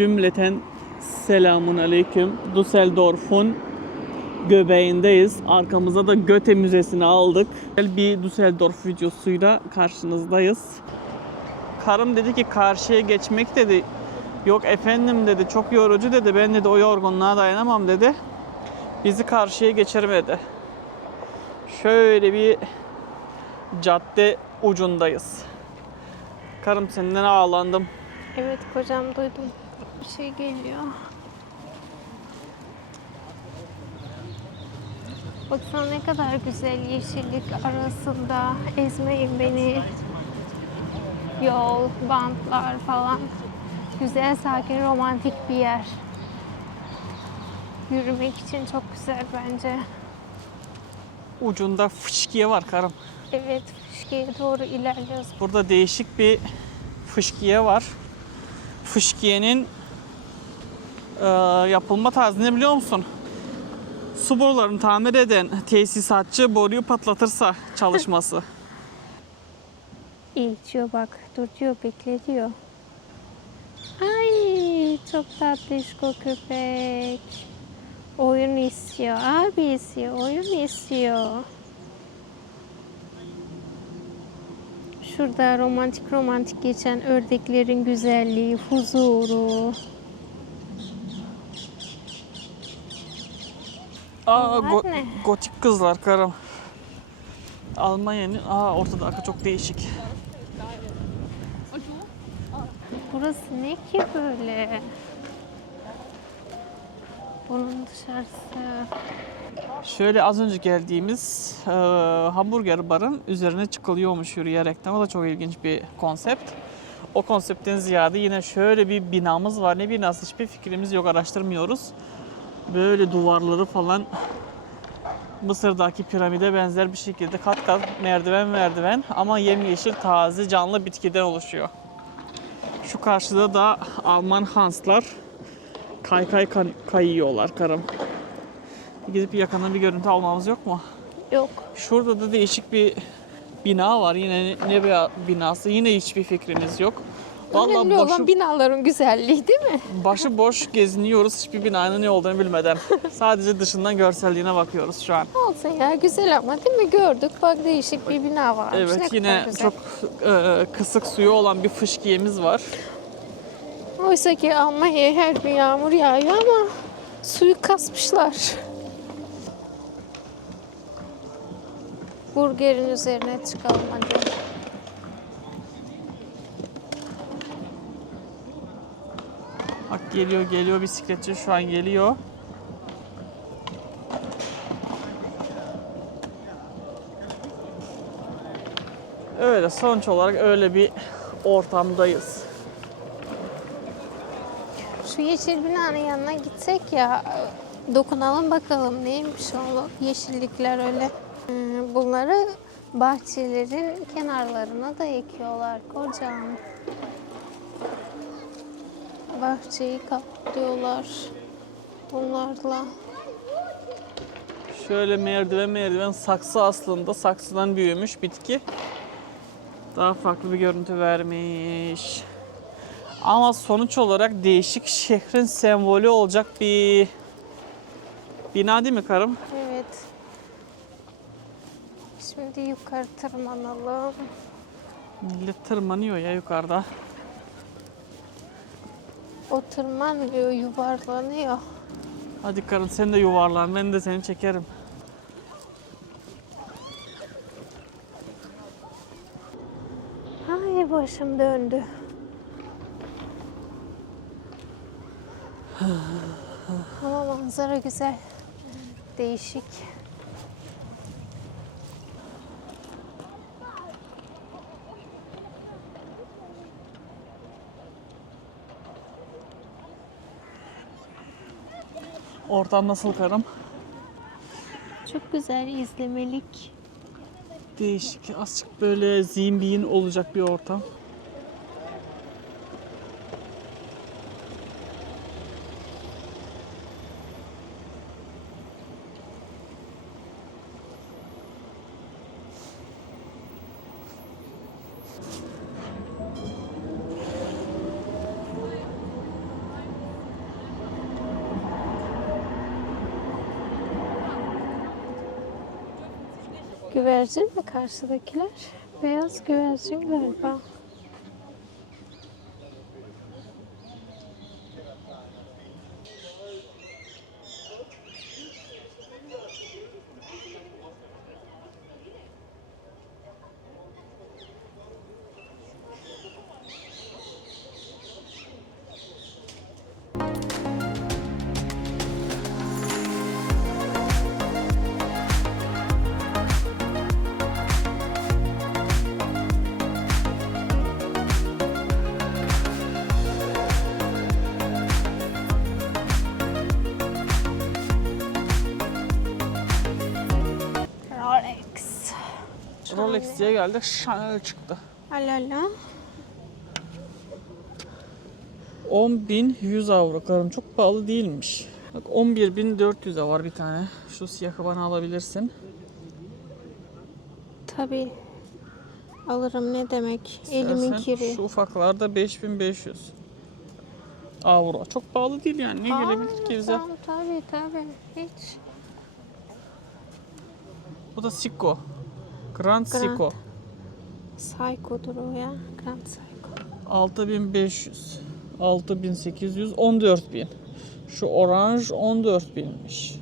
Cümleten selamun aleyküm. Düsseldorf'un göbeğindeyiz. Arkamıza da Göte Müzesi'ni aldık. Bir Düsseldorf videosuyla karşınızdayız. Karım dedi ki karşıya geçmek dedi. Yok efendim dedi çok yorucu dedi. Ben dedi o yorgunluğa dayanamam dedi. Bizi karşıya geçirmedi. Şöyle bir cadde ucundayız. Karım senden ağlandım. Evet kocam duydum. Bir şey geliyor. Baksana ne kadar güzel yeşillik arasında ezmeyin beni. Yol, bantlar falan. Güzel, sakin, romantik bir yer. Yürümek için çok güzel bence. Ucunda fışkiye var karım. Evet, fışkiye doğru ilerliyoruz. Burada değişik bir fışkiye var. Fışkiyenin eee, yapılma tarzı ne biliyor musun? Su borularını tamir eden tesisatçı boruyu patlatırsa çalışması. İlçiyor bak, dur diyor, bekle diyor. Ay çok tatlışko köpek. Oyun istiyor, abi istiyor, oyun istiyor. Şurada romantik romantik geçen ördeklerin güzelliği, huzuru. Aa go- ne? gotik kızlar karım. Almanya'nın aa ortada arka çok değişik. Burası ne ki böyle? Bunun dışarısı. Şöyle az önce geldiğimiz eee, hamburger barın üzerine çıkılıyormuş yürüyerekten. O da çok ilginç bir konsept. O konseptten ziyade yine şöyle bir binamız var. Ne binası hiçbir fikrimiz yok araştırmıyoruz. Böyle duvarları falan Mısır'daki piramide benzer bir şekilde kat kat merdiven merdiven ama yemyeşil taze canlı bitkiden oluşuyor. Şu karşıda da Alman Hanslar kaykay kay kayıyorlar karım. Gidip yakından bir görüntü almamız yok mu? Yok. Şurada da değişik bir bina var. Yine ne binası? Yine hiçbir fikrimiz yok. Vallahi Önemli boşu, olan binaların güzelliği değil mi? başı boş geziniyoruz hiçbir binanın ne olduğunu bilmeden. Sadece dışından görselliğine bakıyoruz şu an. Olsun ya güzel ama değil mi? Gördük bak değişik bir bina varmış. ne Evet kadar yine çok e, kısık suyu olan bir fışkiyemiz var. Oysa ki Almanya'ya her gün yağmur yağıyor ama suyu kasmışlar. Burgerin üzerine çıkalım hadi. Geliyor geliyor bisikletçi şu an geliyor. Öyle sonuç olarak öyle bir ortamdayız. Şu yeşil binanın yanına gitsek ya dokunalım bakalım neymiş o yeşillikler öyle. Ee, Bunları bahçelerin kenarlarına da ekiyorlar kocam. Bahçeyi kaplıyorlar bunlarla. Şöyle merdiven merdiven saksı aslında saksıdan büyümüş bitki. Daha farklı bir görüntü vermiş. Ama sonuç olarak değişik şehrin sembolü olacak bir bina değil mi karım? Evet. Şimdi yukarı tırmanalım. Millet tırmanıyor ya yukarıda. O tırmanmıyor, yuvarlanıyor. Hadi karın sen de yuvarlan ben de seni çekerim. Ay başım döndü. Ama manzara güzel. Değişik. Ortam nasıl karım? Çok güzel izlemelik. Değişik azıcık böyle zimbiyin olacak bir ortam. Güvercin mi karşıdakiler? Beyaz güvercin galiba. Diye geldik. Chanel çıktı. Alala. 10.100 avro karım çok pahalı değilmiş. Bak 11.400'e var bir tane. Şu siyahı bana alabilirsin. Tabii. Alırım ne demek? Elimin İstersen kiri. Şu ufaklarda 5500 avro. Çok pahalı değil yani. Ne Aa, gelebilir ki bize? Tamam tabii tabii. Hiç. Bu da Siko. Grand. Siko. Psycho'dur o ya. Grand Psycho. 6500 6800 14000 Şu oranj 14000'miş.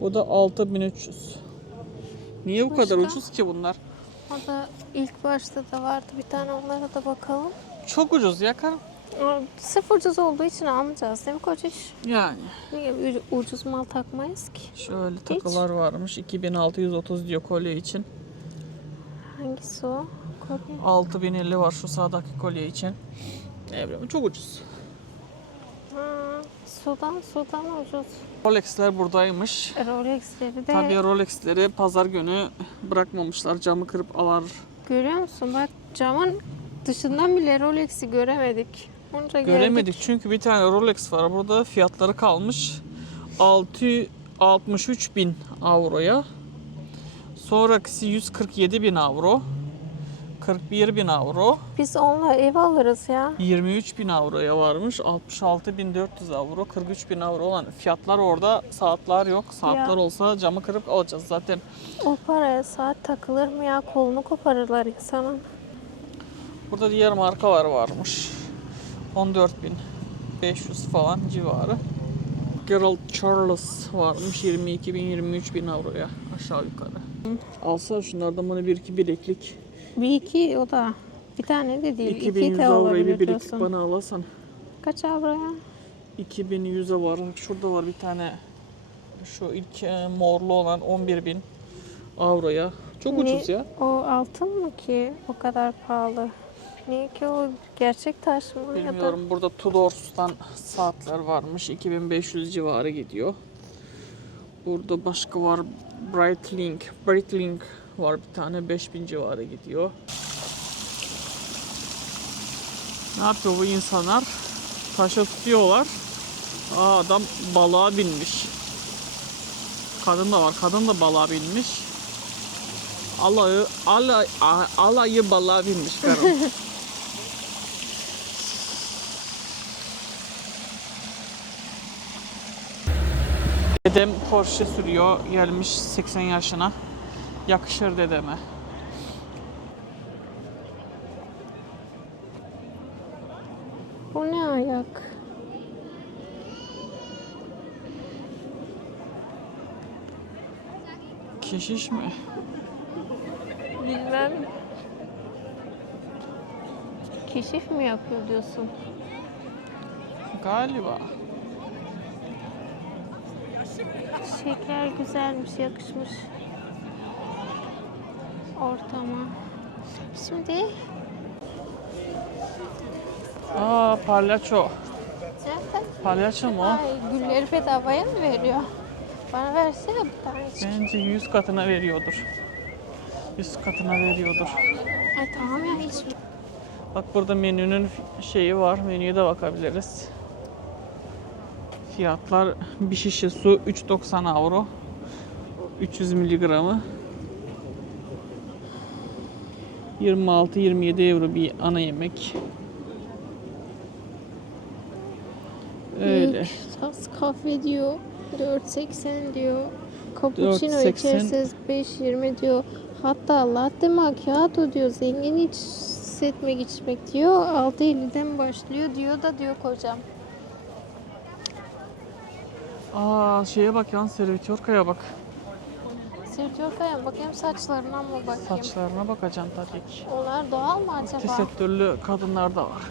Bu da 6300 Niye bu kadar Başka? ucuz ki bunlar? O da ilk başta da vardı bir tane onlara da bakalım. Çok ucuz ya karım. Sırf ucuz olduğu için almayacağız değil mi koçiş? Yani. Niye ucuz mal takmayız ki? Şöyle takılar varmış. 2630 diyor kolye için. Hangisi o? Kopya. 6050 var şu sağdaki kolye için. Ne bileyim çok ucuz. Ha, sudan sudan ucuz. Rolex'ler buradaymış. Rolex'leri de Tabii Rolex'leri pazar günü bırakmamışlar. Camı kırıp alar. görüyor musun? Bak camın dışından bile Rolex'i göremedik. Onca Göremedik çünkü bir tane Rolex var. Burada fiyatları kalmış 663 bin avroya. Sonrakisi 147 bin avro. 41 bin avro. Biz onunla ev alırız ya. 23 bin avroya varmış. 66 bin 400 avro. 43 bin avro olan fiyatlar orada. Saatler yok. Saatler Ya. olsa camı kırıp alacağız zaten. O paraya saat takılır mı ya? Kolunu koparırlar insanın. Burada diğer markalar varmış. 14 bin 500 falan civarı. Gerald Charles varmış 22 bin 23 bin avroya aşağı yukarı. Alsa şunlardan bana bir iki bileklik. Bir iki o da. Bir tane de değil. 2100 iki de avroya bir bileklik bana alasan. Kaç avro ya? 2100'e var. Şurada var bir tane şu ilk e, morlu olan 11 bin avroya. Çok ucuz Ne- ya. O altın mı ki o kadar pahalı? Niye ki o gerçek taş mı? Ya da Bilmiyorum. Burada Tudors'tan saatler varmış. 2500 civarı gidiyor. Burada başka var. Breitling. Breitling var bir tane. 5000 civarı gidiyor. Ne yapıyor bu insanlar? Taşa tutuyorlar. Aa adam balığa binmiş. Kadın da var. Kadın da balığa binmiş. Alayı, alay, alayı balığa binmiş karım. Dedem Porsche sürüyor. Gelmiş 80 yaşına. Yakışır dedeme. bu ne ayak? Keşiş mi? Bilmem. Keşif mi yapıyor diyorsun? Galiba. Şeker güzelmiş, yakışmış. Ortama. Şimdi Aa palyaço. Palyaço mu? ay, gülleri bedavaya mı veriyor? Bana versene bir tane. Bence 100 katına veriyordur. 100 katına veriyordur. Ay tamam ya hiç. Bak burada menünün şeyi var. Menüye de bakabiliriz. Fiyatlar bir şişe su 3.90 avro. 300 miligramı. 26-27 euro bir ana yemek. Öyle. Tas kahve diyor. 4.80 diyor. Cappuccino 4.80. içerseniz 5.20 diyor. Hatta latte macchiato diyor. Zengin iç hissetmek içmek diyor. 6.50'den başlıyor diyor da diyor kocam. Aa şeye bak yan servitörkaya bak. Sirtörkaya bakayım saçlarına mı bakayım? Saçlarına bakacaksın tabii ki. Onlar doğal mı acaba? Tesettürlü kadınlar da var.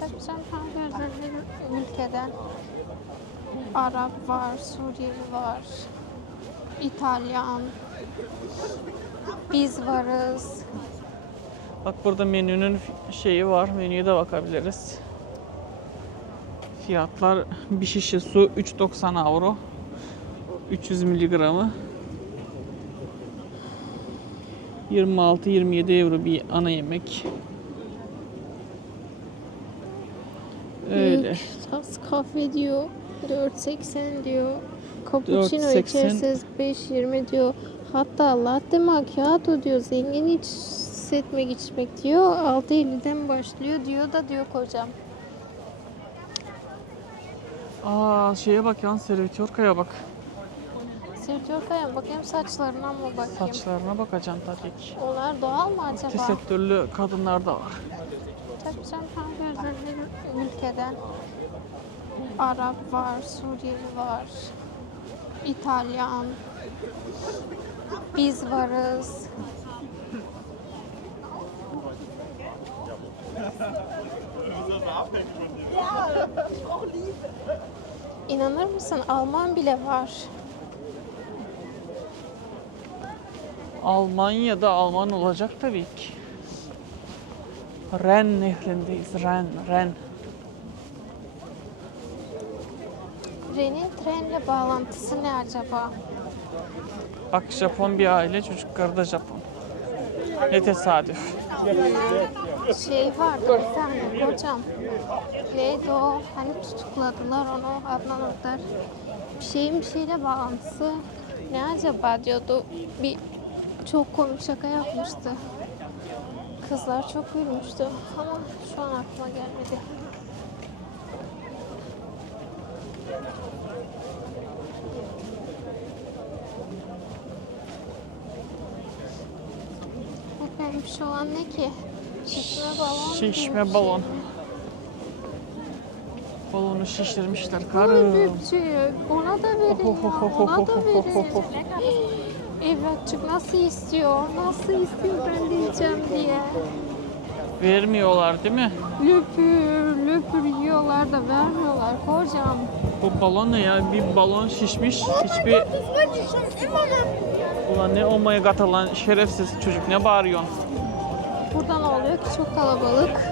Tabii canım her gözlerli ülkeden. Arap var, Suriyeli var, İtalyan. Biz varız. Bak burada menünün şeyi var. Menüye de bakabiliriz. Fiyatlar bir şişe su 3.90 avro. 300 miligramı. 26-27 euro bir ana yemek. Öyle. Büyük tas kahve diyor. 4.80 diyor. Cappuccino 4.80. içerseniz 5.20 diyor. Hatta latte macchiato diyor. Zengin iç hissetmek içmek diyor. 6.50'den başlıyor diyor da diyor kocam. Aa şeye bak yan servitörkaya bak. Sirtörkaya bakayım saçlarına mı bakayım? Saçlarına bakacaksın tabii ki. Onlar doğal mı acaba? Tesettürlü kadınlar da var. Tabii canım her gözlerli ülkeden. Arap var, Suriyeli var, İtalyan. Biz varız. İnanır mısın Alman bile var. Almanya'da Alman olacak tabii ki. Ren nehrindeyiz. Ren, Ren. Ren'in trenle bağlantısı ne acaba? Bak Japon bir aile, çocukları da Japon. Ne tesadüf. Şey vardı bir tane kocam. Neydi o? Hani tutukladılar onu Adnan Önder. Bir şeyin bir şeyle bağlantısı. Ne acaba diyordu. Bir çok komik şaka yapmıştı. Kızlar çok gülmüştü ama şu an aklıma gelmedi. Bu pembiş olan ne ki? Şişme balon. Şişme şey. Balon. Balonu şişirmişler karım. büyükçük. Ona da verin ya. Ona da verin. Evlatçık nasıl istiyor? Nasıl istiyor ben diyeceğim diye. Vermiyorlar değil mi? Löpür löpür yiyorlar da vermiyorlar kocam. Bu balon ne ya? Bir balon şişmiş. Hiçbir... Ulan ne oh my god lan şerefsiz çocuk ne bağırıyorsun? Burada ne oluyor ki çok kalabalık.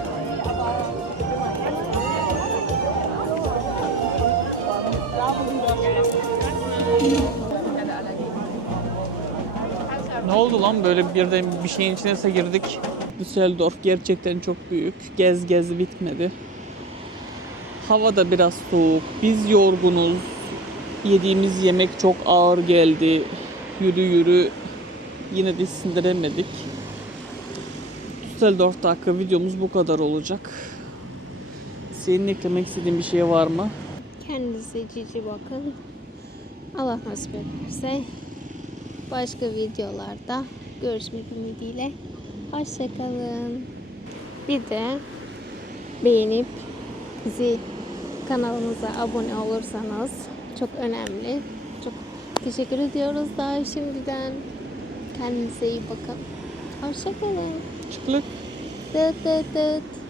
Ne oldu lan böyle birden bir şeyin içine girdik. Düsseldorf gerçekten çok büyük. Gez gez bitmedi. Hava da biraz soğuk. Biz yorgunuz. Yediğimiz yemek çok ağır geldi. Yürü yürü yine de sindiremedik. Düsseldorf dakika videomuz bu kadar olacak. Senin eklemek istediğin bir şey var mı? Kendinize cici bakın. Allah nasip ederse başka videolarda görüşmek ümidiyle. Hoşçakalın. Bir de beğenip bizi kanalımıza abone olursanız çok önemli. Çok teşekkür ediyoruz daha şimdiden. Kendinize iyi bakın. Hoşçakalın. Çıklık. Dıt dıt dıt.